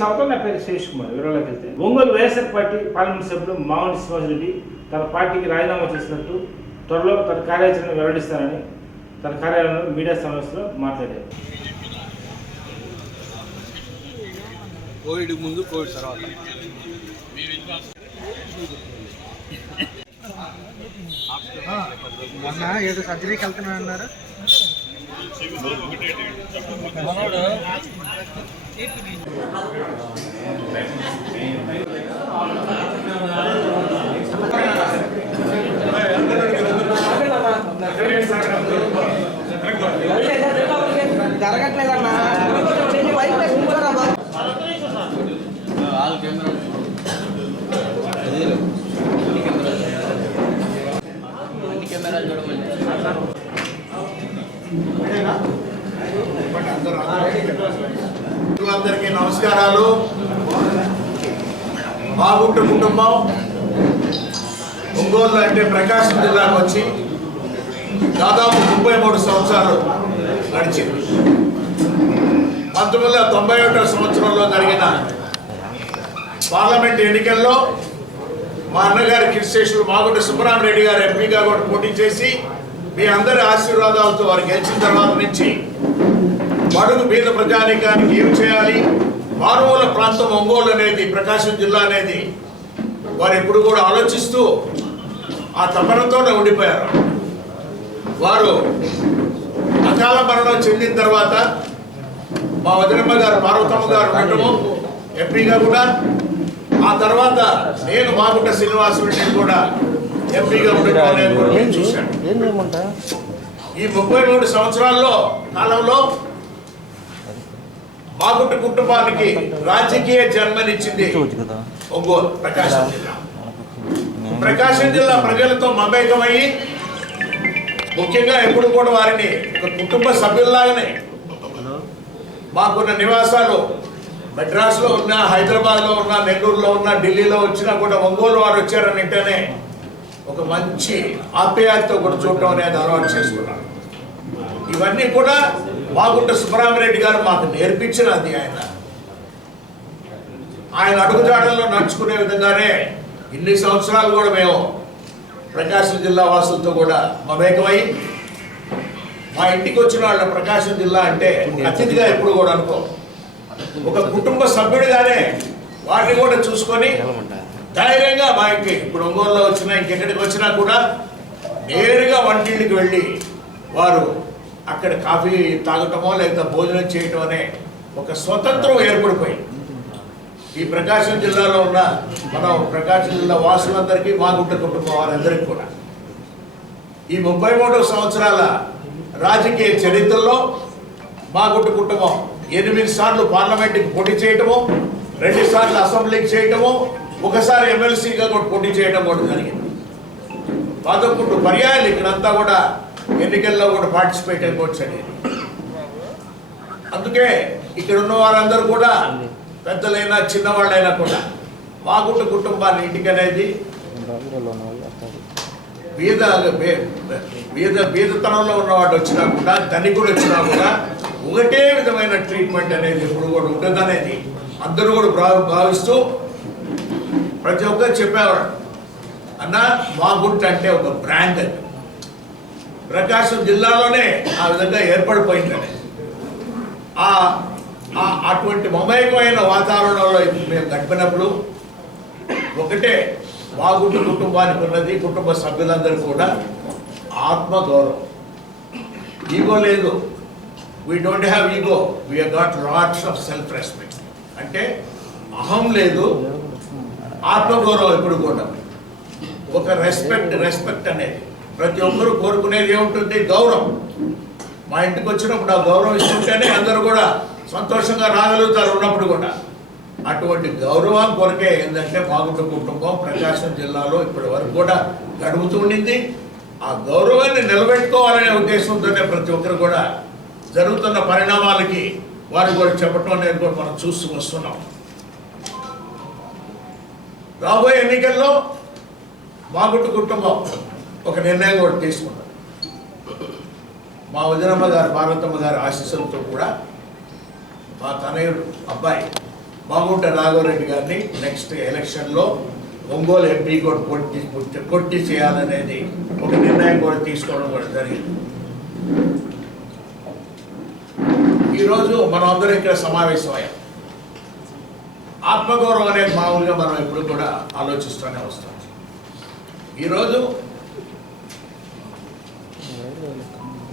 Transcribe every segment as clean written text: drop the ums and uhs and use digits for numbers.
సంవత్సరం నా పేరు శేష్ కుమార్. వివరాలకు వెళ్తే ఒంగోలు వైఎస్ఆర్ పార్టీ పార్లమెంట్ సభ్యులు మామిడి శ్రీనివాసరెడ్డి తన పార్టీకి రాజీనామా చేసినట్టు త్వరలో తన కార్యాచరణ వెల్లడిస్తారని తన కార్యాలయంలో మీడియా సమావేశంలో మాట్లాడారు. కోవిడ్ ముందు కోవిడ్ తర్వాత మొన్న ఏదో సర్జరీకి వెళ్తున్నారన్నారు. జరగట్లేదన్నా అందరికీ నమస్కారాలు. బాగుంటు కుటుంబం ఒంగోలు అంటే ప్రకాశం జిల్లాకు వచ్చి దాదాపు 33 సంవత్సరాలు నడిచింది. 1991వ సంవత్సరంలో జరిగిన పార్లమెంట్ ఎన్నికల్లో మా అన్నగారి కిర్శేషులు మాగుంట సుబ్బరామరెడ్డి గారు ఎంపీగా కూడా పోటీ చేసి మీ అందరి ఆశీర్వాదాలతో వారు గెలిచిన తర్వాత నుంచి బడుగు బీద ప్రజానీకానికి ఏం చేయాలి, మారుమూల ప్రాంతం ఒంగోలు అనేది, ప్రకాశం జిల్లా అనేది వారు ఎప్పుడు కూడా ఆలోచిస్తూ ఆ తపనతోనే ఉండిపోయారు. వారు అకాల మరణం చెందిన తర్వాత మా వదినమ్మ గారు పార్వతమ్మ గారు ఉండటము ఎంపీగా కూడా, ఆ తర్వాత నేను మాగుంట శ్రీనివాసరెడ్డిని కూడా ఎంపీగా ఉండటం అనేది కూడా నేను చూశాను. ఈ 33 సంవత్సరాల్లో కాలంలో మాగుంట కుటుంబానికి రాజకీయ జన్మనిచ్చింది ఒంగోలు ప్రకాశం జిల్లా. ప్రకాశం జిల్లా ప్రజలతో మమేకమయ్యి ముఖ్యంగా ఎప్పుడు కూడా వారిని ఒక కుటుంబ సభ్యుల్లాగానే మాకున్న నివాసాలు మద్రాసులో ఉన్న, హైదరాబాద్లో ఉన్న, నెల్లూరులో ఉన్న, ఢిల్లీలో వచ్చినా కూడా ఒంగోలు వారు వచ్చారని అంటేనే ఒక మంచి ఆప్యాయతతో కూడా చూడటం అనేది అలవాటు చేసుకున్నాను. ఇవన్నీ కూడా మాగుంట సుబ్బరామరెడ్డి గారు మాకు నేర్పించినది. ఆయన అడుగుజాడల్లో నడుచుకునే విధంగానే ఇన్ని సంవత్సరాలు కూడా మేము ప్రకాశం జిల్లా వాసులతో కూడా మమేకమై మా ఇంటికి వచ్చిన వాళ్ళ ప్రకాశం జిల్లా అంటే అతిథిగా ఎప్పుడు కూడా అనుకో, ఒక కుటుంబ సభ్యుడిగానే వారిని కూడా చూసుకొని ధైర్యంగా మా ఇంటికి ఇప్పుడు ఒంగోలులో వచ్చినా ఇంకెక్కడికి వచ్చినా కూడా నేరుగా వంటింటికి వెళ్ళి వారు అక్కడ కాఫీ తాగటమో లేదా భోజనం చేయటం అనే ఒక స్వతంత్రం ఏర్పడిపోయింది. ఈ ప్రకాశం జిల్లాలో ఉన్న మనం ప్రకాశం జిల్లా వాసులందరికీ, మాగుంట కుటుంబం వారందరికీ కూడా ఈ 33 సంవత్సరాల రాజకీయ చరిత్రలో మాగుంట కుటుంబం 8 సార్లు పార్లమెంట్కి పోటీ చేయటము, 2 సార్లు అసెంబ్లీకి చేయటము, ఒకసారి ఎమ్మెల్సీగా కూడా పోటీ చేయడం కూడా జరిగింది. 11 పర్యాయాలు ఇక్కడంతా కూడా ఎన్నికల్లో కూడా పార్టిసిపేట్ అయిపోవచ్చు అనేది. అందుకే ఇక్కడ ఉన్న వారందరూ కూడా పెద్దలైనా చిన్నవాళ్ళైనా కూడా మాగుంట కుటుంబాన్ని ఇంటికి అనేది బీదతనంలో ఉన్నవాడు వచ్చినా కూడా, ధనికుడు వచ్చినా కూడా ఒకటే విధమైన ట్రీట్మెంట్ అనేది ఎప్పుడు కూడా ఉండదనేది అందరూ కూడా భావిస్తూ ప్రతి ఒక్కరు చెప్పేవాడు. అన్న మాగుంట అంటే ఒక బ్రాండ్ అని ప్రకాశం జిల్లాలోనే ఆ విధంగా ఏర్పడిపోయిందని, అటువంటి మమేకమైన వాతావరణంలో మేము గడిపినప్పుడు ఒకటే మాగుంట కుటుంబానికి ఉన్నది, కుటుంబ సభ్యులందరూ కూడా ఆత్మగౌరవం. ఈగో లేదు, we don't have ego, we have got lots of self respect. అంటే అహం లేదు, ఆత్మగౌరవం ఎప్పుడు కూడా ఒక రెస్పెక్ట్ అనేది ప్రతి ఒక్కరూ కోరుకునేది ఏముంటుంది, గౌరవం. మా ఇంటికి వచ్చినప్పుడు ఆ గౌరవం ఇస్తుంటేనే అందరూ కూడా సంతోషంగా రాగలుగుతారు ఉన్నప్పుడు కూడా. అటువంటి గౌరవం కొరకే ఏంటంటే మాగుంట కుటుంబం ప్రకాశం జిల్లాలో ఇప్పటి వరకు కూడా గడుపుతూ ఉండింది. ఆ గౌరవాన్ని నిలబెట్టుకోవాలనే ఉద్దేశంతోనే ప్రతి ఒక్కరు కూడా జరుగుతున్న పరిణామాలకి వారు కూడా చెప్పటం అనేది కూడా మనం చూస్తూ వస్తున్నాం. రాబోయే ఎన్నికల్లో మాగుంట కుటుంబం ఒక నిర్ణయం కూడా తీసుకున్నారు. మా వదినమ్మ గారు పార్వతమ్మ గారి ఆశీస్సులతో కూడా మా తనయుడు అబ్బాయి మాగుంట రాఘవరెడ్డి గారిని నెక్స్ట్ ఎలక్షన్లో ఒంగోలు ఎంపీ కూడా కొట్టి చేయాలనేది ఒక నిర్ణయం కూడా తీసుకోవడం కూడా జరిగింది. ఈరోజు మనం అందరం ఇక్కడ సమావేశమయ్యాం. ఆత్మగౌరవం అనేది మామూలుగా మనం ఎప్పుడు కూడా ఆలోచిస్తూనే వస్తాం. ఈరోజు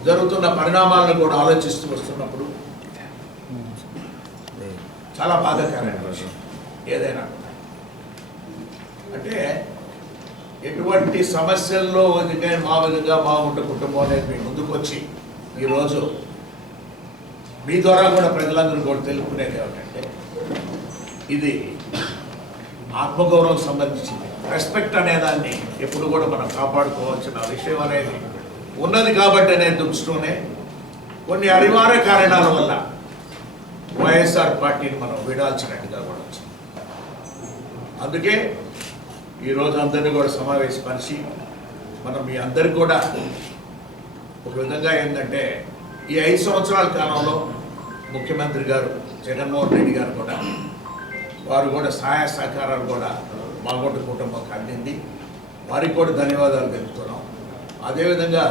జరుగుతున్న పరిణామాలను కూడా ఆలోచిస్తూ వస్తున్నప్పుడు చాలా బాధాకరమైన విషయం ఏదైనా అంటే ఎటువంటి సమస్యల్లో మామూలుగా బాగుంటే కుటుంబం అనేది మీ ముందుకు వచ్చి ఈరోజు మీ ద్వారా కూడా ప్రజలందరూ కూడా తెలుపుకునేది ఏమిటంటే ఇది ఆత్మగౌరవం సంబంధించింది. రెస్పెక్ట్ అనేదాన్ని ఎప్పుడు కూడా మనం కాపాడుకోవాల్సిన విషయం అనేది ఉన్నది కాబట్టి అనే దృష్టిలోనే కొన్ని అనివార్య కారణాల వల్ల వైఎస్ఆర్ పార్టీని మనం వీడాల్సినట్టుగా కూడా వచ్చింది. అందుకే ఈరోజు అందరినీ కూడా సమావేశపరిచి మనం మీ అందరికి కూడా ఒక విధంగా ఏంటంటే ఈ 5 సంవత్సరాల కాలంలో ముఖ్యమంత్రి గారు జగన్మోహన్ రెడ్డి గారు కూడా వారు కూడా సహాయ సహకారాలు కూడా మాగుంట కుటుంబంకి అందింది. వారికి కూడా ధన్యవాదాలు తెలుపుతున్నాం. అదేవిధంగా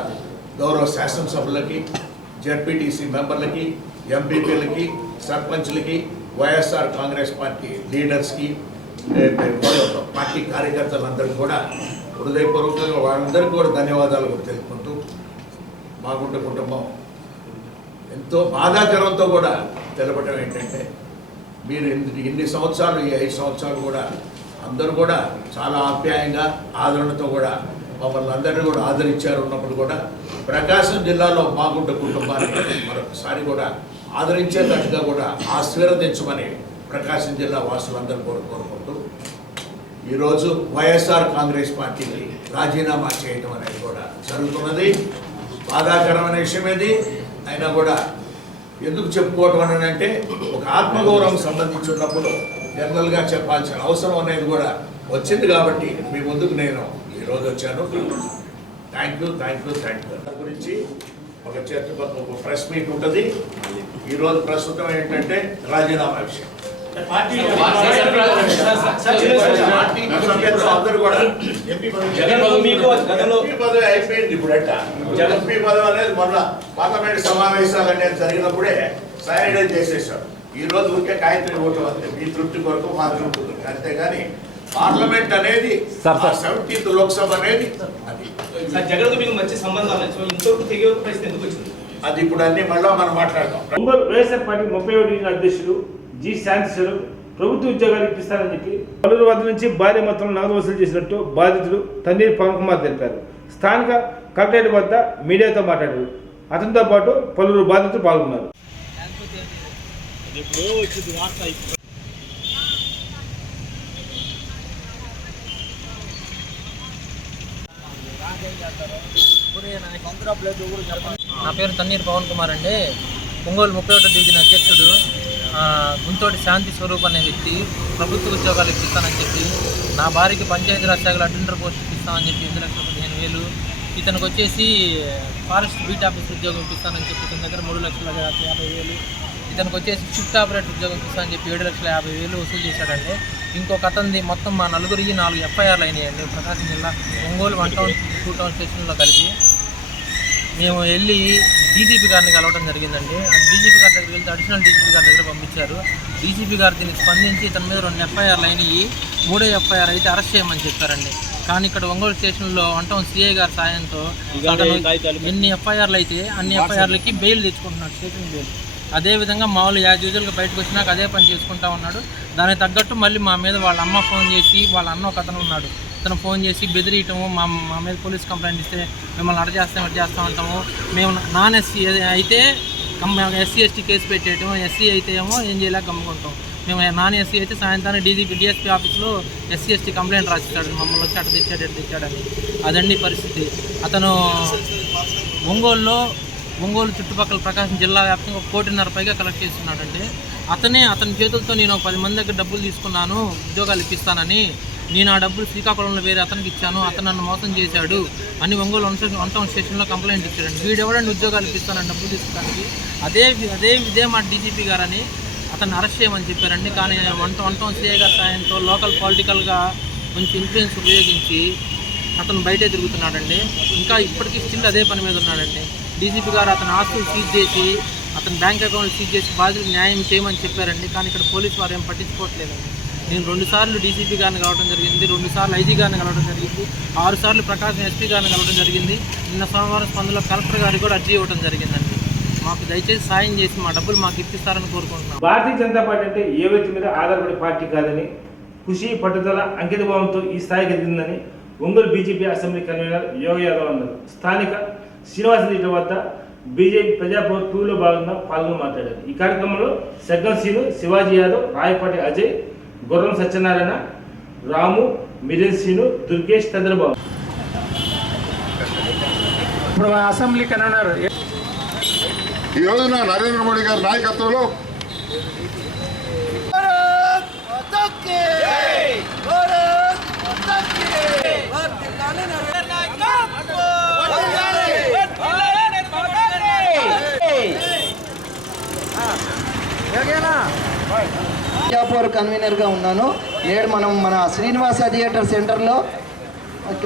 గౌరవ శాసనసభ్యులకి, జడ్పీటీసీ మెంబర్లకి, ఎంపీపీలకి, సర్పంచ్లకి, వైఎస్ఆర్ కాంగ్రెస్ పార్టీ లీడర్స్కి, పార్టీ కార్యకర్తలందరికీ కూడా హృదయపూర్వకంగా వాళ్ళందరికీ కూడా ధన్యవాదాలు కూడా తెలుపుకుంటూ మాగుంట కుటుంబం ఎంతో బాధాకరంతో కూడా తెలపడం ఏంటంటే మీరు ఇన్ని సంవత్సరాలు ఈ 5 సంవత్సరాలు కూడా అందరూ కూడా చాలా ఆప్యాయంగా ఆదరణతో కూడా మమ్మల్ని అందరినీ కూడా ఆదరించారు. ఉన్నప్పుడు కూడా ప్రకాశం జిల్లాలో మాగుంట కుటుంబాన్ని మరొకసారి కూడా ఆదరించేటట్టుగా కూడా ఆశీర్వదించమని ప్రకాశం జిల్లా వాసులందరూ కూడా కోరుకుంటూ ఈరోజు వైఎస్ఆర్ కాంగ్రెస్ పార్టీకి రాజీనామా చేయడం అనేది కూడా జరుగుతున్నది. బాధాకరమైన విషయం ఇది. అయినా కూడా ఎందుకు చెప్పుకోవటం అని అంటే ఒక ఆత్మగౌరవం సంబంధించి ఉన్నప్పుడు జనరల్గా చెప్పాల్సిన అవసరం అనేది కూడా వచ్చింది కాబట్టి మీ ముందుకు నేను ఈరోజు వచ్చాను. Thank you. దాని గురించి ఒక చర్చ ఒక ప్రెస్ మీట్ ఉంటుంది. ఈరోజు ప్రస్తుతం ఏంటంటే రాజీనామా విషయం. అందరూ కూడా ఎంపీ పదవి అయిపోయింది. ఇప్పుడు ఎంపీ పదవి అనేది మొన్న పార్లమెంట్ సమావేశాలు అనేది జరిగినప్పుడే సైడ్ చేసేసారు. ఈ రోజు ఊరికే కాగితం ఇవ్వటం అంతే, మీ తృప్తి కొరకు మా తృప్తి, అంతేగాని పార్లమెంట్ అనేది 17th లోక్సభ అనేది అది జగన్ మీకు మంచి సంబంధాలు ఇంతవరకు తెగే పరిస్థితి ఎందుకు వచ్చింది? అది ఇప్పుడు అన్ని మళ్ళీ మనం మాట్లాడతాం. ఒంగోలు వైఎస్ఆర్ పార్టీ 31వ డివిజన్ అధ్యక్షుడు జి శాంతిశ్వరు ప్రభుత్వ ఉద్యోగాలు ఇప్పిస్తారని చెప్పి పలువురు వద్ద నుంచి భారీ మొత్తంలో నగదు వసూలు చేసినట్టు బాధితుడు తన్నీరు పవన్ కుమార్ తెలిపారు. స్థానిక కలెక్టరేట్ వద్ద మీడియాతో మాట్లాడారు. అతనితో పాటు పలువురు బాధితులు పాల్గొన్నారు. నా పేరు తన్నీరు పవన్ కుమార్ అండి. ఒంగోలు 31వ డివిజన్ అధ్యక్షుడు. గుంతోటి శాంతి స్వరూప్ అనే వ్యక్తి ప్రభుత్వ ఉద్యోగాలు ఇప్పిస్తానని చెప్పి, నా భార్యకి పంచాయతీరాజ్ శాఖలో అటెండర్ పోస్ట్ ఇప్పిస్తామని చెప్పి 8,15,000. ఇతనికి వచ్చేసి ఫారెస్ట్ బీట్ ఆఫీస్ ఉద్యోగం ఇప్పిస్తానని చెప్పి ఇతని దగ్గర 3,50,50,000. ఇతనికి వచ్చేసి షిఫ్ట్ ఆపరేటర్ ఉద్యోగం ఇప్పిస్తానని చెప్పి 7,50,50,000 వసూలు చేశాడండి. ఇంకొక అతనిది మొత్తం మా నలుగురికి 4 ఎఫ్ఐఆర్లు అయినాయండి. ప్రకాశం జిల్లా ఒంగోలు 1 టౌన్ 2 టౌన్ స్టేషన్లో కలిపి మేము వెళ్ళి డీజీపీ గారిని కలవడం జరిగిందండి. ఆ డీజీపీ గారి దగ్గరికి వెళ్తే అడిషనల్ డీజీపీ గారి దగ్గర పంపించారు. డీజీపీ గారు దీనికి స్పందించి ఇతని మీద 2 ఎఫ్ఐఆర్లు అయినాయి, 3వ ఎఫ్ఐఆర్ అయితే అరెస్ట్ చేయమని చెప్పారండి. కానీ ఇక్కడ ఒంగోలు స్టేషన్లో 1 టౌన్ సిఐ గారి సాయంతో ఎన్ని ఎఫ్ఐఆర్లు అయితే అన్ని ఎఫ్ఐఆర్లకి బెయిల్ తెచ్చుకుంటున్నాడు, స్టేషన్ బెయిల్. అదేవిధంగా మామూలు యాజ్ యూజువల్గా బయటకు వచ్చినాక అదే పని చేసుకుంటా ఉన్నాడు. దానికి తగ్గట్టు మళ్ళీ మా మీద వాళ్ళ అమ్మ ఫోన్ చేసి, వాళ్ళ అన్న ఒక అతను ఉన్నాడు, అతను ఫోన్ చేసి బెదిరియటము, మా మీద పోలీస్ కంప్లైంట్ ఇస్తే మిమ్మల్ని అరెస్ట్ చేస్తూ ఉంటాము. మేము నాన్ ఎస్సీ అయితే ఎస్సీ ఎస్టీ కేసు పెట్టేయటం, ఎస్సీ అయితే ఏమో ఏం చేయలేక గమ్ముకుంటాం. మేము నాన్ ఎస్సీ అయితే సాయంత్రాన్ని డిఎస్పీ ఆఫీస్లో ఎస్సీ ఎస్టీ కంప్లైంట్ రాసిస్తాడు, మమ్మల్ని వచ్చి అటు తెచ్చాడని. అదండి పరిస్థితి. అతను ఒంగోలు చుట్టుపక్కల ప్రకాశం జిల్లా వ్యాప్తంగా 1.5 కోటి పైగా కలెక్ట్ చేస్తున్నాడంటే అతని చేతులతో నేను ఒక 10 మంది దగ్గర డబ్బులు తీసుకున్నాను ఉద్యోగాలు ఇప్పిస్తానని, నేను ఆ డబ్బులు శ్రీకాకుళంలో వేరే అతనికి ఇచ్చాను, అతను నన్ను మోసం చేశాడు అని ఒంగోలు 1 టౌన్ స్టేషన్లో కంప్లైంట్ ఇచ్చాడండి. వీడెవడండి ఉద్యోగాలు ఇప్పిస్తానని డబ్బులు తీసుకోవడానికి? అదే మా డీజీపీ గారని అతన్ని అరెస్ట్ చేయమని చెప్పారండి. కానీ వన్ టౌన్ సిఐ గారి సాయంతో లోకల్ పొలిటికల్గా మంచి ఇన్ఫ్లుయెన్స్ ఉపయోగించి అతను బయటే తిరుగుతున్నాడండి. ఇంకా ఇప్పటికీ స్టిల్ అదే పని మీద ఉన్నాడండి. డీజీపీ గారు అతని ఆస్తులు సీజ్ చేసి అతని బ్యాంక్ అకౌంట్ సీజ్ చేసి బాధ్యులకు న్యాయం చేయమని చెప్పారండి. కానీ ఇక్కడ పోలీసు వారు ఏం పట్టించుకోవట్లేదండి. నేను 2 సార్లు డీజీపీ గారిని కలవడం జరిగింది, 2 సార్లు ఐజీ గారిని కలవడం జరిగింది, 6 సార్లు ప్రకాశం ఎస్పీ గారిని కలవడం జరిగింది. నిన్న సోమవారం స్పందనలో కలెక్టర్ గారికి కూడా అర్జీ ఇవ్వడం జరిగిందండి. మాకు దయచేసి సాయం చేసి మా డబ్బులు మాకు ఇప్పిస్తారని కోరుకుంటున్నాం. భారతీయ జనతా పార్టీ అంటే ఏ వ్యక్తి మీద ఆధారపడే పార్టీ కాదని, కృషి పట్టుదల అంకితభావంతో ఈ స్థాయికి ఎదిగిందని ఒంగోలు బీజేపీ అసెంబ్లీ కన్వీనర్ యోగ యాదవ్ అన్నారు. స్థానిక శ్రీనివాస థియేటర్ వద్ద బీజేపీ ప్రజాభవన్ 2లో భాగంగా పాల్గొని మాట్లాడారు. ఈ కార్యక్రమంలో సెగ్గం సీను, శివాజీ యాదవ్, రాయపాటి అజయ్, గుర్రం సత్యనారాయణ, రాము, మిరెన్ సీను, దుర్గేష్ తదితరులు. ఇప్పుడు అసెంబ్లీ కన్వీనర్ ఈ రోజున నరేంద్ర మోడీ గారి నాయకత్వంలో మియాపూర్ కన్వీనర్గా ఉన్నాను. నేడు మనం మన శ్రీనివాస థియేటర్ సెంటర్లో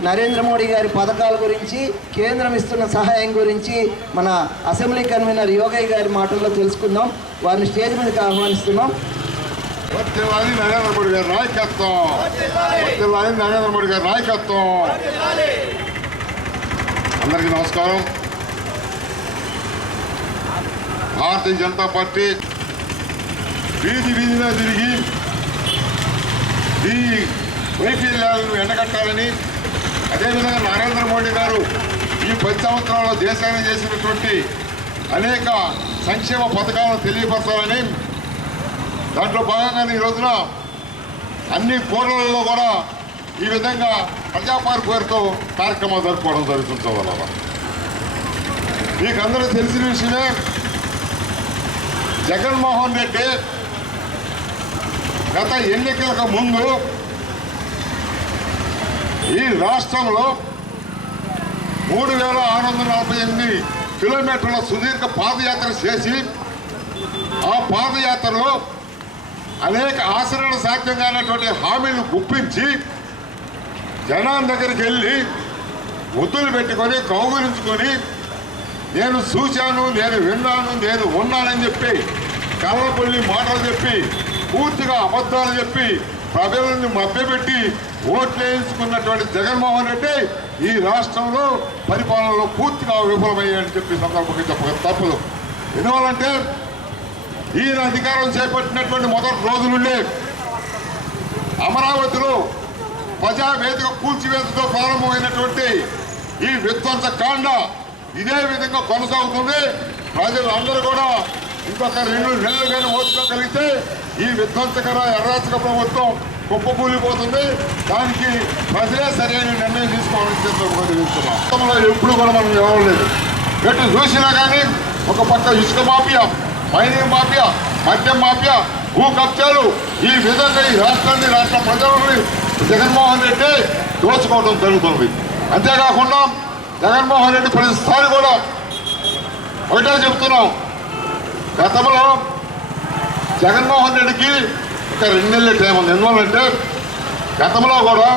నరేంద్ర మోడీ గారి పథకాల గురించి, కేంద్రం ఇస్తున్న సహాయం గురించి మన అసెంబ్లీ కన్వీనర్ యోగయ్య గారి మాటల్లో తెలుసుకుందాం. వారిని స్టేజ్ మీదకి ఆహ్వానిస్తున్నాం. వర్ధిల్లాలి నరేంద్ర మోడీ గారి నాయకత్వం, వర్ధిల్లాలి నరేంద్ర మోడీ గారి నాయకత్వం. అందరికీ నమస్కారం. భారతీయ జనతా పార్టీ వీధిన తిరిగి ఈ వైఫల్యాలను ఎండగట్టాలని, అదేవిధంగా నరేంద్ర మోడీ గారు ఈ 10 సంవత్సరాల్లో దేశాన్ని చేసినటువంటి అనేక సంక్షేమ పథకాలను తెలియపరచాలని, దాంట్లో భాగంగానే ఈ రోజున అన్ని కోర్టులలో కూడా ఈ విధంగా ప్రజాపార్ పేరుతో కార్యక్రమాలు జరుపుకోవడం జరుగుతుంది. వల్ల మీకు అందరూ తెలిసిన విషయమే, జగన్మోహన్ రెడ్డి గత ఎన్నికలకు ముందు ఈ రాష్ట్రంలో 3648 కిలోమీటర్ల సుదీర్ఘ పాదయాత్ర చేసి, ఆ పాదయాత్రలో అనేక ఆచరణ సాధ్యం కానటువంటి హామీలు గుప్పించి జనాల దగ్గరికి వెళ్ళి ముద్దులు పెట్టుకొని కౌగులించుకొని నేను చూశాను, నేను విన్నాను, నేను ఉన్నానని చెప్పి కళ్ళపల్లి మాటలు చెప్పి, పూర్తిగా అబద్ధాలు చెప్పి ప్రజలను మభ్యపెట్టి ఓట్లు వేయించుకున్నటువంటి జగన్మోహన్ రెడ్డి ఈ రాష్ట్రంలో పరిపాలనలో పూర్తిగా విఫలమయ్యాయని చెప్పి సందర్భంగా చెప్పక తప్పదు. ఎందువల్లంటే ఈయన అధికారం చేపట్టినటువంటి మొదటి రోజు నుండి అమరావతిలో ప్రజావేదిక కూల్చివేతతో ప్రారంభమైనటువంటి ఈ విధ్వంస కాండ ఇదే విధంగా కొనసాగుతుంది. ప్రజలందరూ కూడా ఇంకొక 2 నెలలు కానీ ఓర్చుకోగలిగితే ఈ విధ్వంసకర ఎర్రాచక ప్రభుత్వం కుప్పకూలిపోతుంది. దానికి ప్రజలే సరైన నిర్ణయం తీసుకోవాలని తెలుస్తున్నాం. ఎప్పుడు కూడా మనం ఇవ్వలేదు. ఎటు చూసినా కానీ ఒక పక్క ఇసుక మాఫియా, మైనింగ్ మాఫియా, మద్యం మాఫియా, భూ కబ్జాలు, ఈ విధంగా ఈ రాష్ట్రాన్ని, రాష్ట్ర ప్రజలని జగన్మోహన్ రెడ్డి దోచుకోవడం జరుగుతుంది. అంతేకాకుండా జగన్మోహన్ రెడ్డి ప్రతిసారి కూడా ఒకటే చెప్తున్నాం, గతంలో జగన్మోహన్ రెడ్డికి ఒక 2 నెలల టైం ఉంది. ఎందువల్లంటే గతంలో కూడా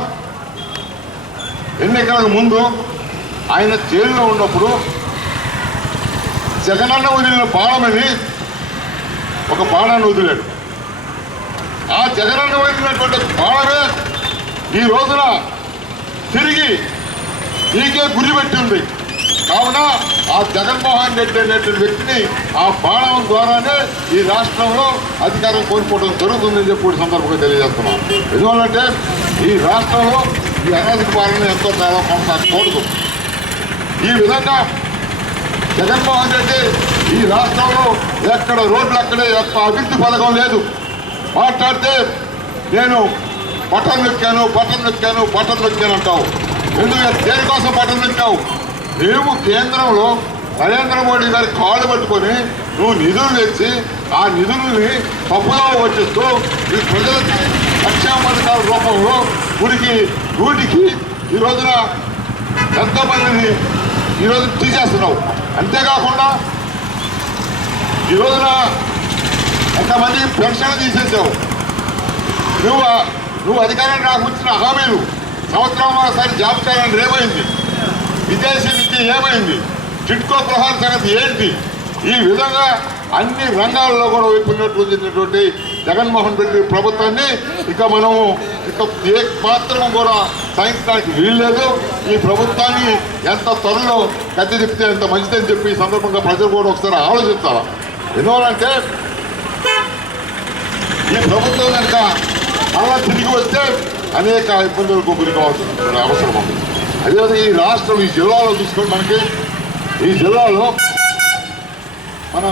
ఎన్నికలకు ముందు ఆయన జైల్లో ఉన్నప్పుడు జగనన్న వదిలిన బాణమని ఒక బాణాన్ని వదిలాడు. ఆ జగనన్న వదిలినటువంటి బాణమే ఈ రోజున తిరిగి నీకే గురి పెట్టింది. కావున ఆ జగన్మోహన్ రెడ్డి అనేటువంటి వ్యక్తిని ఆ బాణం ద్వారానే ఈ రాష్ట్రంలో అధికారం కోల్పోవడం జరుగుతుందని చెప్పి సందర్భంగా తెలియజేస్తున్నాం. ఎందువల్లంటే ఈ రాష్ట్రంలో ఈ అరాజక పాలన ఎంతో చాలా కొనసాగకూడదు. ఈ విధంగా జగన్మోహన్ రెడ్డి ఈ రాష్ట్రంలో ఎక్కడ రోడ్లు అక్కడే ఎక్కడ అభివృద్ధి పథకం లేదు. మాట్లాడితే నేను బటన్ నొక్కాను అంటావు. ఎందుకు దేనికోసం బటన్ నొక్కావు? మేము కేంద్రంలో నరేంద్ర మోడీ గారి కాళ్ళు పట్టుకొని నువ్వు నిధులు తెచ్చి ఆ నిధులని తప్పుగా వచ్చిస్తూ ఈ ప్రజలకి సంక్షేమ పథకాల రూపంలో నూటికి ఈ రోజున ఎంతమందిని ఈరోజు తీసేస్తున్నావు. అంతేకాకుండా ఈ రోజున ఎంతమందికి పెన్షన్ తీసేసావు. నువ్వు అధికారాన్ని నాకు వచ్చిన హామీలు సంవత్సరం ఒకసారి జాబ్ చేయాలని ఏమైంది? విదేశీ నుంచి ఏమైంది? టిట్కో గృహాల సంగతి ఏంటి? ఈ విధంగా అన్ని రంగాల్లో కూడా వైపున్నట్టు చెందినటువంటి జగన్మోహన్ రెడ్డి ప్రభుత్వాన్ని మనం ఏ మాత్రం కూడా సహించడానికి వీల్లేదు. ఈ ప్రభుత్వాన్ని ఎంత త్వరలో గద్దె తిప్పితే ఎంత మంచిదని చెప్పి ఈ సందర్భంగా ప్రజలు కూడా ఒకసారి ఆలోచించాలి. ఎందువలంటే ఈ ప్రభుత్వం కనుక అలా తిరిగి వస్తే అనేక ఇబ్బందులకు గురి కావాల్సిన అవసరం ఉంది. అదేవిధంగా ఈ రాష్ట్రం ఈ జిల్లాలో చూసుకొని మనకి ఈ జిల్లాలో మన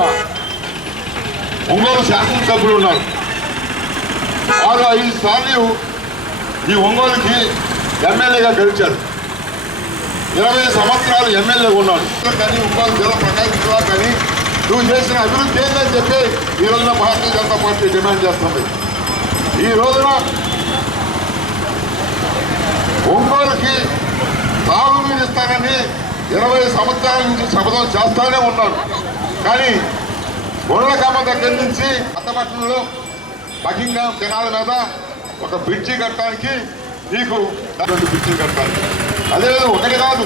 ఒంగోలు శాసనసభ్యులు ఉన్నారు. వారు 5 సార్లు ఈ ఒంగోలుకి ఎమ్మెల్యేగా గెలిచారు. 20 సంవత్సరాలు ఎమ్మెల్యే ఉన్నాడు. కానీ ఒంగోలు జిల్లా ప్రకాశం జిల్లా కానీ నువ్వు చేసిన అభివృద్ధి ఏంటని చెప్పి ఈ రోజున భారతీయ జనతా పార్టీ డిమాండ్ చేస్తుంది. ఈ రోజున ఒంగోలుకి తాగునీరు ఇస్తానని 20 సంవత్సరాల నుంచి శపథం చేస్తానే ఉన్నాడు. కానీ గొర్రెలకమ్మ దగ్గర నుంచి కొత్తపట్నంలో బకింగ్హామ్ కెనాల్ మీద ఒక బ్రిడ్జి కట్టడానికి నీకు 2 బ్రిడ్జిలు కట్టాలి. అదేవిధంగా ఒకటి కాదు,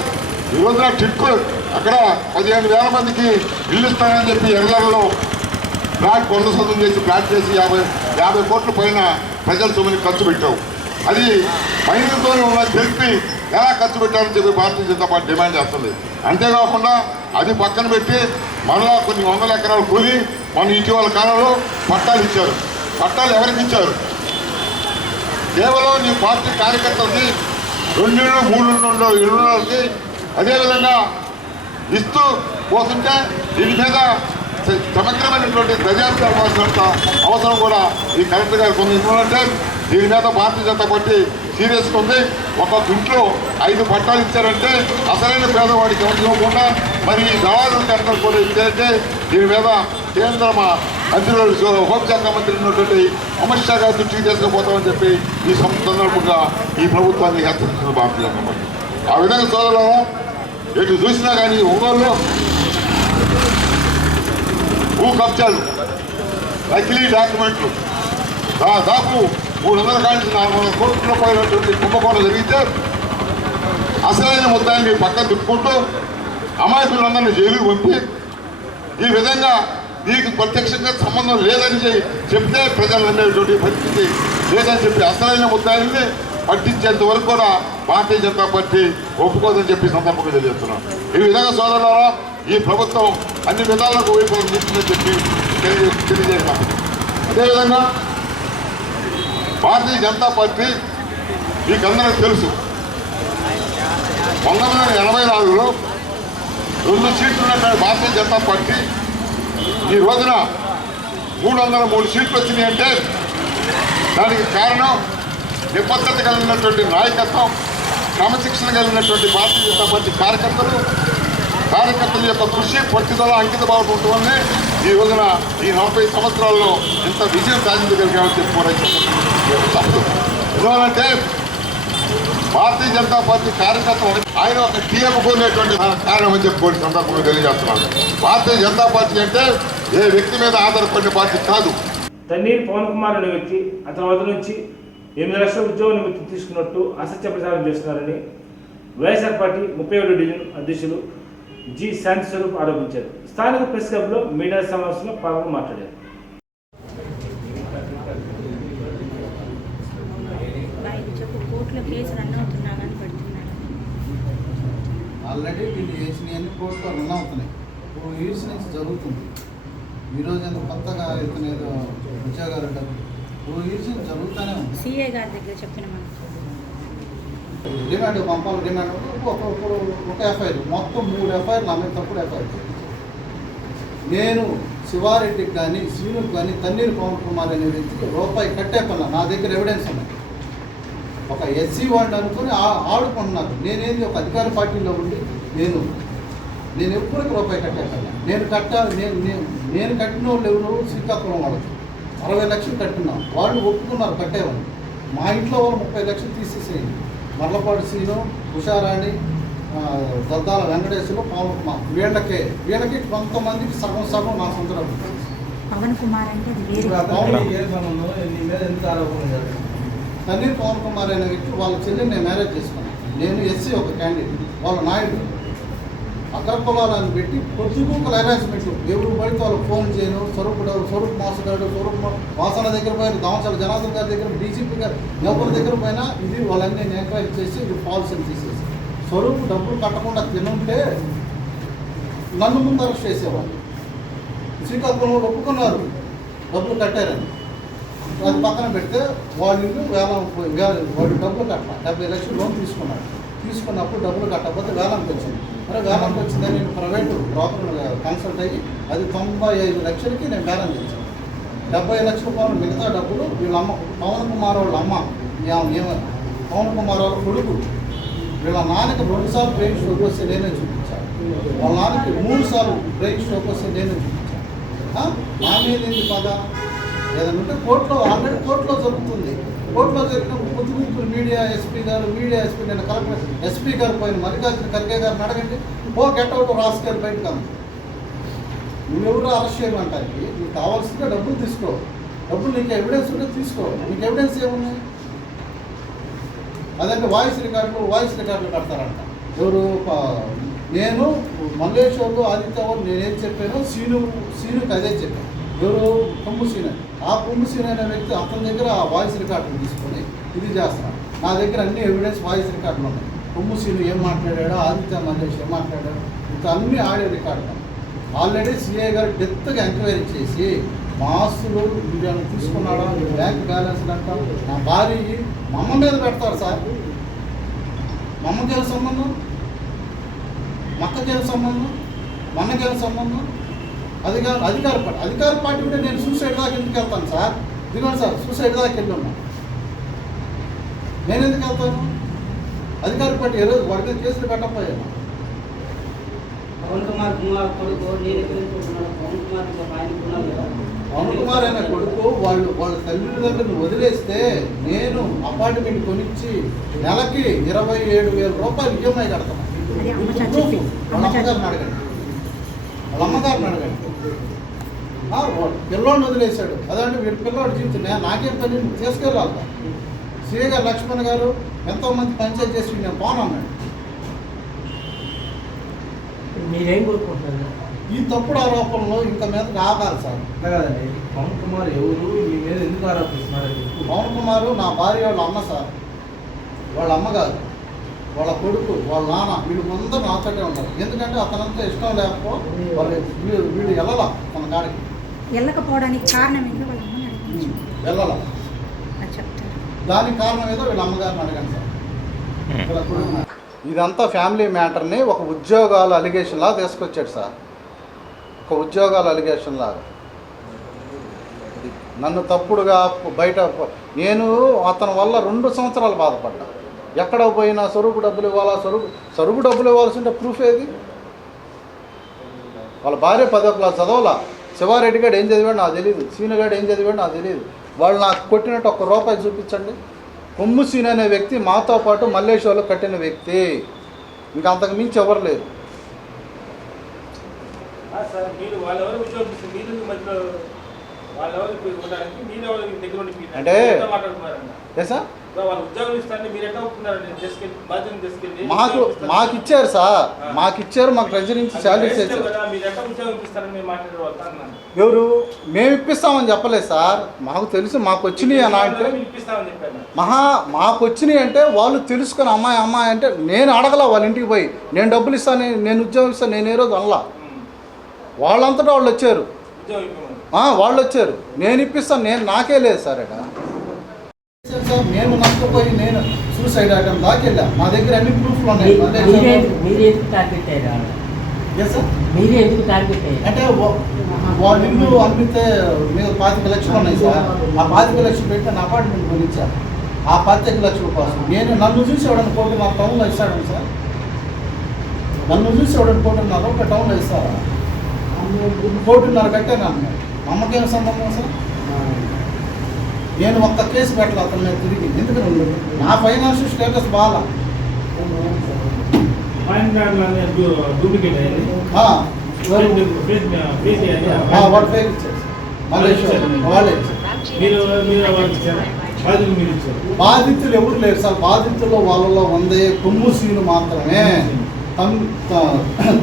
ఈ రోజున టిట్కో అక్కడ 15,000 మందికి ఇల్లు ఇస్తానని చెప్పి ఎర్రలో ఫ్లాట్ కొండ సొంతం చేసి ఫ్లాట్ చేసి 50 కోట్ల పైన ప్రజల సొమ్ముని ఖర్చు పెట్టావు. అది మైనింగ్తోనే ఉన్న తెలిపి ఎలా ఖర్చు పెట్టారని చెప్పి భారతీయ జనతా పార్టీ డిమాండ్ చేస్తుంది. అంతేకాకుండా అది పక్కన పెట్టి మరలా కొన్ని 100 ఎకరాలు కూలి మన ఇటీవల కాలంలో పట్టాలు ఇచ్చారు. పట్టాలు ఎవరికి ఇచ్చారు? కేవలం నీ పార్టీ కార్యకర్తలకి 2 ఇళ్ళు 3 ఇళ్ళకి అదేవిధంగా ఇస్తూ పోతుంటే దీని మీద సమగ్రమైనటువంటి దర్యాప్తు అవ్వాల్సినంత అవసరం కూడా ఈ కలెక్టర్ గారికి ఉంది. ఎందుకంటే దీని మీద భారతీయ జనతా పార్టీ సీరియస్గా ఉంది. ఒక్కొక్క ఇంట్లో 5 పట్టాలు ఇచ్చారంటే అసలైన పేదవాడికి ఎవరు ఇవ్వకుండా మరి ఈ దళారులకి అందరూ కూడా ఇచ్చారంటే దీని మీద కేంద్ర మంత్రులు హోంశాఖ మంత్రి ఉన్నటువంటి అమిత్ షా గారి దృష్టికి తీసుకుపోతామని చెప్పి ఈ సందర్భంగా ఈ ప్రభుత్వాన్ని హెచ్చరిస్తున్న భారతీయ జనతా పార్టీ. ఆ విధంగా సోదరులారా ఎటు చూసినా కానీ ఒంగోలులో భూ కబ్జాలు, నకిలీ డాక్యుమెంట్లు దాదాపు 300 నుంచి 400 కోట్ల రూపాయలటువంటి కుంభకోణం జరిగితే అసలైన మొత్తాన్ని పక్కన తిప్పుకుంటూ అమాయకులందరినీ జైలుకు పంపి ఈ విధంగా దీనికి ప్రత్యక్షంగా సంబంధం లేదని చెప్తే ప్రజలు అనేటువంటి పరిస్థితి లేదని చెప్పి అసలైన ముద్దాయిల్ని పట్టించేంత వరకు కూడా భారతీయ జనతా పార్టీ ఒప్పుకోదని చెప్పి సందర్భంగా తెలియజేస్తున్నాం. ఈ విధంగా సోదరులారా ఈ ప్రభుత్వం అన్ని విధాలకు వైపు నిలుస్తుందని చెప్పి తెలియజేస్తున్నాం. అదేవిధంగా భారతీయ జనతా పార్టీ మీకందరికీ తెలుసు 1984లో 2 సీట్లు ఉన్నటువంటి భారతీయ జనతా పార్టీ ఈ రోజున 303 సీట్లు వచ్చినాయి అంటే దానికి కారణం నిబద్ధత కలిగినటువంటి నాయకత్వం, క్రమశిక్షణ కలిగినటువంటి భారతీయ జనతా పార్టీ కార్యకర్తల యొక్క కృషి, పట్టుదల, అంకిత భావం ఉంటుందని ఈ రోజున ఈ 40 సంవత్సరాల్లో ఇంత విజయం సాధించగలిగామని చెప్పుకోవడానికి తప్పదు. ఎందుకంటే భారతీయ జనతా పార్టీ కార్యకర్తలు ఆయన ఒక టీఎం కోనేటువంటి కారణం అని చెప్పుకోవడం సందర్భంగా తెలియజేస్తున్నాను. భారతీయ జనతా పార్టీ అంటే ఏ వ్యక్తి మీద ఆధారపడిన పార్టీ కాదు. తన్నీరు పవన్ కుమార్ అనే వ్యక్తి అతని వద్ద నుంచి 8 లక్షల ఉద్యోగ నిమిత్తం తీసుకున్నట్టు అసత్య ప్రచారం చేస్తున్నారని వైఎస్ఆర్ పార్టీ 31వ డివిజన్ అధ్యక్షులు జి శాంతి స్వరూప్ ఆరోపించారు. స్థానిక ప్రెస్ క్లబ్లో మీడియా సమావేశంలో పాల్గొని మాట్లాడారు. ఆల్రెడీ వీళ్ళు వేసినవన్నీ కోర్టులో రన్ అవుతున్నాయి. 2 years నుంచి జరుగుతుంది. ఈరోజు ఎంత కొత్తగా ఇతను ఏదో ఉద్యోగాలు 2 years నుంచి జరుగుతూనే ఉంది. సిఏ గారి దగ్గర చెప్పిన డిమాండ్ పంపాలి. డిమాండ్ ఒక్కొక్కరు ఒక ఎఫ్ఐఆర్ మొత్తం 3 ఎఫ్ఐఆర్లు అమ్మే తప్పుడు ఎఫ్ఐఆర్. నేను శివారెడ్డికి కానీ శ్రీనుకి కానీ తన్నీరు పవన్ కుమార్ అనే వ్యక్తికి రూపాయి కట్టే పనులు నా దగ్గర ఎవిడెన్స్ ఉన్నాయి. ఒక ఎస్సీ వాడిని అనుకుని ఆడుకుంటున్నారు. నేనేది ఒక అధికార పార్టీలో ఉండి నేను ఎప్పటికీ రూపాయి కట్టేస్తాను. నేను కట్టిన వాళ్ళు ఎవరు శ్రీకాకుళం వాళ్ళకి 60 లక్షలు కట్టినాం. వాళ్ళు ఒప్పుకున్నారు కట్టేవాళ్ళు. మా ఇంట్లో వాళ్ళు 30 లక్షలు తీసేసేయండి. మర్లపాడు సీను, ఉషారాణి, దద్దాల వెంకటేశ్వరు, పవన్ కుమార్ వీళ్ళకి కొంతమందికి సగం నా సొంత పవన్ కుమార్ అంటే అది వేరే. తన్నీర్ పవన్ కుమార్ అనే వ్యక్తి వాళ్ళ చెల్లిని నేను మ్యారేజ్ చేసుకున్నాను. నేను ఎస్సీ ఒక క్యాండిడేట్, వాళ్ళ నాయుడు అగ్రకులాలను పెట్టి పొద్దుగూకల హెరాస్మెంట్, ఎవరు పడితే వాళ్ళకి ఫోన్ చేయను, స్వరూప్ మోసగాడు, వాసన దగ్గర పోయిన దామచాల జనార్దన్ గారి దగ్గర, డీజీపీ గారు ఎవరి దగ్గర పోయినా ఇది వాళ్ళన్నీ నేను ఎంక్వైరీ చేసి ఇది ఫాల్స్ అని తీసేసి స్వరూప్ డబ్బులు కట్టకుండా తినుంటే నన్ను ముందు అరెస్ట్ చేసేవాళ్ళు. శ్రీకాకుళంలో ఒప్పుకున్నారు డబ్బులు కట్టారని, అది పక్కన పెడితే వాళ్ళు వాళ్ళు డబ్బులు కట్టాలి, 70 లక్షలు లోన్ తీసుకున్నప్పుడు డబ్బులు కట్టకపోతే వేలంకి వచ్చింది. మరి వేలంకి వచ్చిందని నేను ప్రైవేటు బ్రోకర్ కన్సల్ట్ అయ్యి అది 95 లక్షలకి నేను వేలం చేశాను. 70 లక్షల రూపాయలు మిగతా డబ్బులు వీళ్ళ అమ్మ, పవన్ కుమార్ వాళ్ళ అమ్మ, పవన్ కుమార్ వాళ్ళ కొడుకు, వీళ్ళ నాన్నకి 2 సార్లు బ్రెయిన్ స్ట్రోక్ వస్తే నేనే చూపించాను, వాళ్ళ నాన్నకి 3 సార్లు బ్రెయిన్ స్ట్రోక్ వస్తే నేనే చూపించాను. నా మీద ఏంటి పద ఏదైనా ఉంటే కోర్టులో, ఆల్రెడీ కోర్టులో జరుగుతుంది. కోర్టులో జరిగిన పొద్దుగుంపులు మీడియా ఎస్పీ నేను కలెక్టర్ ఎస్పీ గారు పోయిన మల్లికార్జున ఖర్గే గారిని అడగండి, గెట్అవుట్ రాసుకెళ్ళి బయటకు అమ్మ, నువ్వెవరు అరెస్ట్ చేయమంటానికి, నీకు కావాల్సిందే డబ్బులు తీసుకో, డబ్బులు నీకు ఎవిడెన్స్ ఉంటే తీసుకో, నీకు ఎవిడెన్స్ ఏమున్నాయి? అదంటే వాయిస్ రికార్డులు కడతారంట. ఎవరు నేను మల్లేశ్వర్లు ఆదిత్య వాళ్ళు నేనేం చెప్పానో సీనుకి అదే చెప్పాను. ఎవరు కొమ్ము సీన, ఆ కొమ్ము సీన అనే వ్యక్తి అతని దగ్గర ఆ వాయిస్ రికార్డులు తీసుకొని ఇది చేస్తున్నాడు. నా దగ్గర అన్ని ఎవిడెన్స్ వాయిస్ రికార్డులు ఉన్నాయి. కొమ్ము సీను ఏం మాట్లాడాడో, ఆదిత్య మల్లేష్ ఏం మాట్లాడాడో, ఇంత అన్ని ఆడియో రికార్డులు. ఆల్రెడీ సిఐ గారు డెప్త్గా ఎంక్వైరీ చేసి మా ఆస్తులు వీళ్ళని తీసుకున్నాడా, బ్యాంక్ బ్యాలెన్స్ అంటాం, నా భార్య మా అమ్మ మీద పెడతారు సార్. మా అమ్మకేం సంబంధం, మా అక్కకేం సంబంధం, మా అన్నకేం సంబంధం? అధికార పార్టీ ఉంటే నేను సూసైడ్ దాకా ఎందుకు వెళ్తాను సార్? ఇదిగోండి సార్, సూసైడ్ దాకా వెళ్ళున్నా, నేను ఎందుకు వెళ్తాను? అధికార పార్టీ ఏ రోజు వాడి మీద కేసులు పెట్టకపోయాను. పవన్ కుమార్ అనే కొడుకు వాళ్ళ తల్లిదండ్రులను వదిలేస్తే నేను అపార్ట్మెంట్ కొనిచ్చి నెలకి 27,000 రూపాయలు ఈఎంఐ కడతాను. వాళ్ళ అమ్మగారిని అడగండి. పిల్లోడిని వదిలేశాడు, అదంటే వీడి పిల్లోడు జీవితం నాకేం పని, తీసుకెళ్ళాలి. సిఏ గారు లక్ష్మణ్ గారు ఎంతోమంది పంచాయతీ చేసి నేను పోనన్నాడు. మీరేం కోరుకుంటున్నారు? ఈ తప్పుడు ఆరోపణలు ఇంకా మీద ఆగాలి సార్. కదండి, పవన్ కుమార్ ఎవరు, మీ మీద ఎందుకు ఆరోపిస్తున్నారు? పవన్ కుమారు నా భార్య వాళ్ళ అమ్మ సార్, వాళ్ళ అమ్మగారు, వాళ్ళ కొడుకు, వాళ్ళ నాన్న, వీళ్ళు ముందు నాతోటే ఉన్నారు. ఎందుకంటే అతనంతా ఇష్టం లేకపో వాళ్ళు వీళ్ళు వెళ్ళాల తన కాడికి, వెళ్ళకపోవడానికి కారణం ఏంటో వెళ్ళాల. చెప్తారు. దానికి కారణం ఏదో వీళ్ళ అమ్మగారిని అడగండి సార్. వీళ్ళ కొడుకు ఇదంతా ఫ్యామిలీ మ్యాటర్ని ఒక ఉద్యోగాల అలిగేషన్ లాగా తీసుకొచ్చాడు సార్. ఒక ఉద్యోగాల అలిగేషన్ లాగా నన్ను తప్పుడుగా బయట, నేను అతని వల్ల 2 సంవత్సరాలు బాధపడ్డా. ఎక్కడ పోయినా స్వరూపు డబ్బులు ఇవ్వాలా, స్వరూపు డబ్బులు ఇవ్వాల్సి ఉంటే ప్రూఫ్ ఏది? వాళ్ళ భార్య 10వ క్లాస్ చదవాలా, శివారెడ్డి గారు ఏం చదివాడు నాకు తెలియదు, సీనుగాడు ఏం చదివాడు నాకు తెలియదు. వాళ్ళు నాకు కొట్టినట్టు ₹1 చూపించండి. కొమ్ము సీన్ అనే వ్యక్తి మాతో పాటు మల్లేశ్వర్లో కట్టిన వ్యక్తి, ఇంకా అంతకు మించి ఎవరు లేరు. అంటే మాకు ఇచ్చారు సార్, మాకు ట్రెజరీ నుంచి శాలరీస్ ఇచ్చారు. ఎవరు? మేము ఇప్పిస్తామని చెప్పలేదు సార్, మాకు తెలుసు మాకు వచ్చినాయి అని అంటే మాకు వచ్చినాయి అంటే వాళ్ళు తెలుసుకొని అమ్మాయి అంటే నేను అడగల వాళ్ళ ఇంటికి పోయి నేను డబ్బులు ఇస్తాను, నేను ఉద్యోగం ఇస్తాను, నేను ఏ రోజు అనలా. వాళ్ళంతటా వాళ్ళు వచ్చారు, నేను ఇప్పిస్తాను, నాకే లేదు సార్. ఇక్కడ నేను నష్టపోయి నేను సూసైడ్ అటెంప్ట్ దాకా వెళ్ళా, నా దగ్గర అన్ని ప్రూఫ్లు ఉన్నాయి. అంటే వాళ్ళ ఇల్లు అమ్మితే మీద 25 లక్షలు ఉన్నాయి సార్. ఆ 25 లక్షలు పెట్టి నా అపార్ట్మెంట్ కొనిచ్చారు. ఆ 25 లక్షల కోసం నన్ను చూసి ఎవడన్నా ₹1.5 టౌన్లో ఇస్తాడు సార్. నన్ను చూసి ఎవడన్నా ₹1.5 టౌన్లో ఇస్తారా? ₹1.5 కట్టాను అన్నాడు. అమ్మకేం సంబంధం సార్? నేను ఒక్క కేసు పెట్టాలి అతను నేను తిరిగి, ఎందుకంటే నా ఫైనాన్షియల్ స్టేటస్ బాగా వాడు ఫేక్ ఇచ్చాడు. వాళ్ళే మీరు వాళ్ళకి ఇచ్చారా? బాధ్యతలు మీరు ఇచ్చారు. బాధితులు ఎవరు లేరు సార్. బాధితుల్లో వాళ్ళలో వందే కొమ్ము సీను మాత్రమే.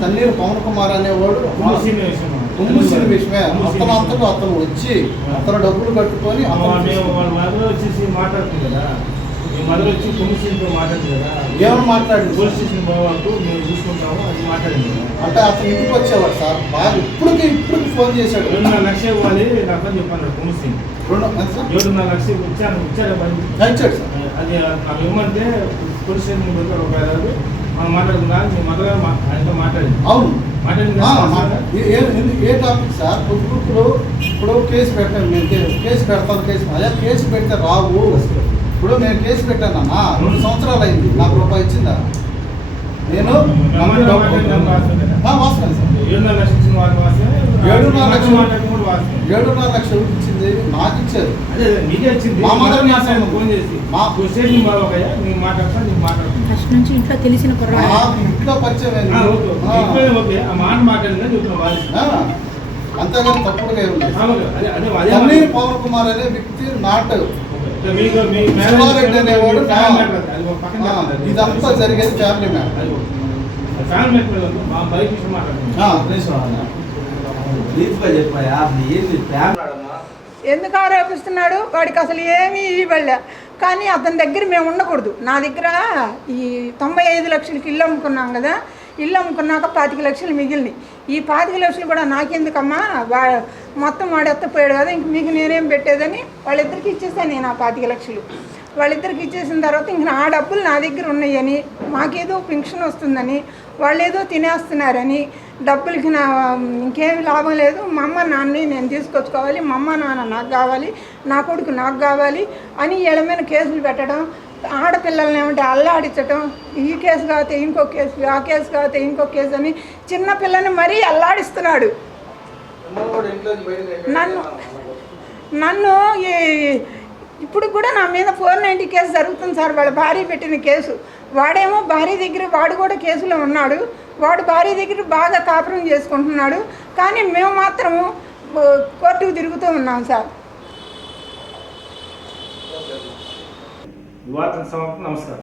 తన్నీరు పవన్ కుమార్ అనేవాడు కొమ్ము సీను విషయమే. అతను వచ్చి అతను డబ్బులు కట్టుకొని వాళ్ళ మదర్ వచ్చేసి మాట్లాడుతుంది కదా, మీ మదర్ వచ్చి కొమ్ముసీన్తో మాట్లాడింది కదా, ఏమని మాట్లాడింది? పోలీస్ స్టేషన్ బాబు మేము చూసుకుంటాము అది మాట్లాడింది కదా. అంటే అతను ఇంటికి వచ్చేవాడు సార్. బాగా ఇప్పటికి ఫోన్ చేశాడు. 2.5 లక్షలు ఇవ్వాలి నాకు అని చెప్పాను కొమ్ముసీన్. 7.5 లక్షలు ఇచ్చారా ఇచ్చాడు సార్. అది నాకు ఇవ్వమంటే పోలీస్ స్టేషన్ పోతే రూపాయలు మనం మాట్లాడుకున్నాను. మీ మదర్ ఆయనతో మాట్లాడింది. అవును మాట్లాడింది. ఏ టాపిక్ సార్? ఇప్పుడు కేసు పెట్టాను. నేను కేసు పెడతాను. కేసు పెడితే రావు. ఇప్పుడు నేను కేసు పెట్టానన్నా 2 సంవత్సరాలు అయింది. నాకు రూపాయి ఇచ్చిందా? నేను 7.5 లక్షలు ఇచ్చింది నాకు ఇచ్చారు. మా మదర్ ఫోన్ చేసి స్టేషన్ బాబాయ్యా నేను మాట్లాడతాను, నీకు మాట్లాడుతున్నాను. ఫస్ట్ నుంచి ఇంట్లో తెలిసిన ఇంట్లో పరిచయం మాట్లాడిందని చెప్తున్నా. అంతేగాని తప్పుడుగా తన్నీరు పవన్ కుమార్ అనే వ్యక్తి నాట్ శివారెడ్డి అనేవాడు. ఇదంతా జరిగేది ఫ్యామిలీ మ్యాటర్. ఎందుకు ఆరోపిస్తున్నాడు? వాడికి అసలు ఏమీ ఇవ్వలే. కానీ అతని దగ్గర మేము ఉండకూడదు. నా దగ్గర ఈ 95 లక్షలకి ఇల్లు అమ్ముకున్నాం కదా, ఇల్లు అమ్ముకున్నాక 25 లక్షలు మిగిలినాయి. ఈ 25 లక్షలు కూడా నాకెందుకమ్మా, మొత్తం వాడు ఎత్తపోయాడు కదా, ఇంక మీకు నేనేం పెట్టేదని వాళ్ళిద్దరికి ఇచ్చేసాను నేను ఆ 25 లక్షలు. వాళ్ళిద్దరికి ఇచ్చేసిన తర్వాత ఇంక నా డబ్బులు నా దగ్గర ఉన్నాయని, మాకేదో పెన్షన్ వస్తుందని, వాళ్ళు ఏదో తినేస్తున్నారని, డబ్బులకి ఇంకేమి లాభం లేదు, మా అమ్మ నాన్నని నేను తీసుకొచ్చుకోవాలి, మా అమ్మ నాన్న నాకు కావాలి, నా కొడుకు నాకు కావాలి అని వీళ్ళ మీద కేసులు పెట్టడం, ఆడపిల్లల్ని ఏమంటే అల్లాడించటం, ఈ కేసు కాకపోతే ఇంకో కేసు, ఆ కేసు కాకపోతే ఇంకో కేసు అని చిన్నపిల్లని మరీ అల్లాడిస్తున్నాడు. నన్ను ఇప్పుడు కూడా నా మీద 490 కేసు జరుగుతుంది సార్. వాళ్ళ భార్య పెట్టిన కేసు. వాడేమో భార్య దగ్గర వాడు కూడా కేసులో ఉన్నాడు. వాడు భార్య దగ్గర బాగా కాపురం చేసుకుంటున్నాడు. కానీ మేము మాత్రము కోర్టుకు తిరుగుతూ ఉన్నాం సార్. నమస్కారం.